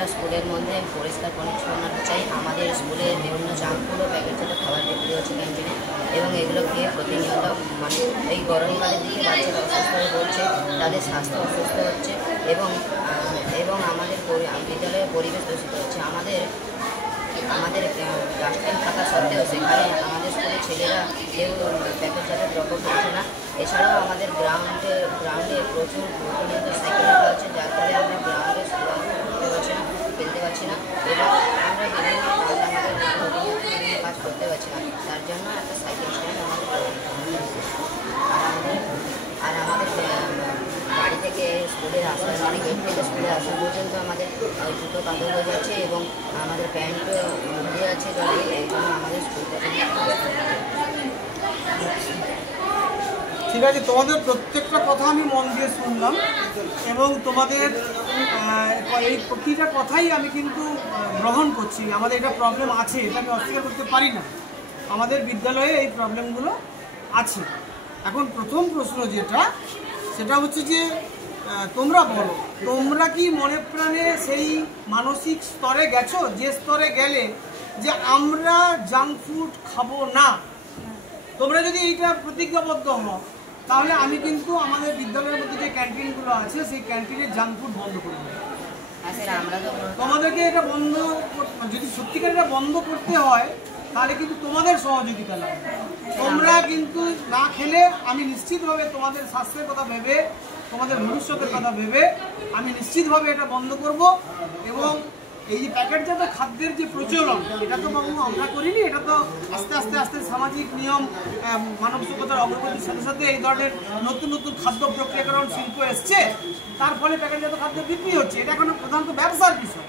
আমরা স্কুলের মধ্যে পরিষ্কার পরিচ্ছন্নতা চাই। আমাদের স্কুলে বিভিন্ন জাঙ্ক ফুড ও প্যাকেটজাত খাবার বিক্রি হচ্ছে ক্যান্টিনে, এবং এগুলো খেয়ে প্রতিনিয়ত মানে এই গরমকালের দিকে বাচ্চারা অসুস্থ হয়ে পড়ছে, তাদের স্বাস্থ্য অসুস্থ হচ্ছে, এবং আমাদের বিদ্যালয়ের পরিবেশ দূষিত হচ্ছে। আমাদের ডাস্টবিন থাকা সত্ত্বেও সেখানে আমাদের স্কুলের ছেলেরা কেউ প্যাকেটজাত দ্রব্য ফেলছে না। এছাড়াও আমাদের গ্রাউন্ডে প্রচুর প্রতিনিয়ত সাইকেল রাখা হচ্ছে, যার ফলে আমরা গ্রাউন্ডে ফেলতে পারছি না, এবং আমরা বিভিন্ন কাজ করতে পারছি না। তার জন্য একটা সাইকেল স্ট্যান্ড আর আমাদের বাড়ি থেকে স্কুলের আসার মানে গেট থেকে স্কুলে আসা পর্যন্ত আমাদের জুতো কাদা হয়ে যাচ্ছে, এবং আমাদের প্যান্ট ভিজে যাচ্ছে জলে। এই জন্য আমাদের স্কুল ঠিক আছে, তোমাদের প্রত্যেকটা কথা আমি মন দিয়ে শুনলাম, এবং তোমাদের এই প্রতিটা কথাই আমি কিন্তু গ্রহণ করছি। আমাদের এটা প্রবলেম আছে, এটা আমি অস্বীকার করতে পারি না। আমাদের বিদ্যালয়ে এই প্রবলেমগুলো আছে। এখন প্রথম প্রশ্ন সেটা হচ্ছে যে তোমরা বলো, তোমরা কি মনে প্রাণে সেই মানসিক স্তরে গেছো যে স্তরে গেলে যে আমরা জাঙ্ক ফুড খাবো না? তোমরা যদি এইটা প্রতিজ্ঞাবদ্ধ হও, তাহলে আমি কিন্তু আমাদের বিদ্যালয়ের মধ্যে যে ক্যান্টিনগুলো আছে সেই ক্যান্টিনের জাঙ্ক ফুড বন্ধ করে দেবো। তোমাদেরকে এটা বন্ধ, যদি সত্যিকার এটা বন্ধ করতে হয় তাহলে কিন্তু তোমাদের সহযোগিতা লাগবে। তোমরা কিন্তু না খেলে আমি নিশ্চিতভাবে তোমাদের স্বাস্থ্যের কথা ভেবে, তোমাদের ভবিষ্যতের কথা ভেবে আমি নিশ্চিতভাবে এটা বন্ধ করব। এবং এই যে প্যাকেটজাত খাদ্যের যে প্রচলন, এটা তো বাবু আমরা করিনি, এটা তো আস্তে আস্তে আস্তে সামাজিক নিয়ম, মানব সভ্যতার অগ্রগতির সাথে সাথে এই ধরনের নতুন নতুন খাদ্য প্রক্রিয়াকরণ শিল্প এসছে, তার ফলে প্যাকেটজাত খাদ্য বিক্রি হচ্ছে। এটা এখন প্রধানত ব্যবসার বিষয়।